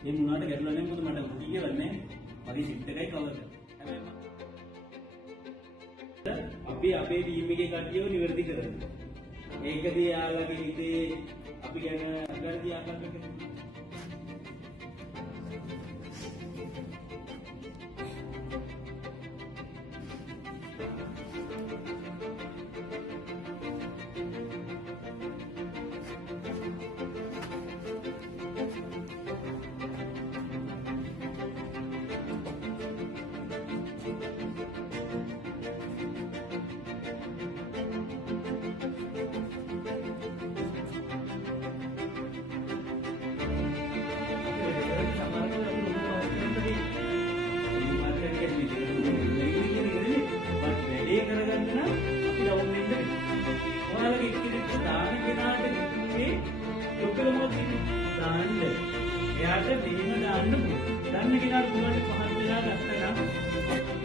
මේ මුණාට ගැටලුවක් නැහැ මොකද මට කියවන්නේ මගේ ෂිෆ්ට් එකයි කවර් කරන්නේ. අපි අපේ ටීම් එකේ කට්ටියව නිවැරදි කරනවා. ඒකදී යාළුවගේ හිතේ අපි ගැන වැරදි ආකල්ප කරනවා. එයාට මෙහෙම දාන්න පුළුවන්. දන්න කෙනාට පුළුවන් පහත් වෙලා ගත්තා නම්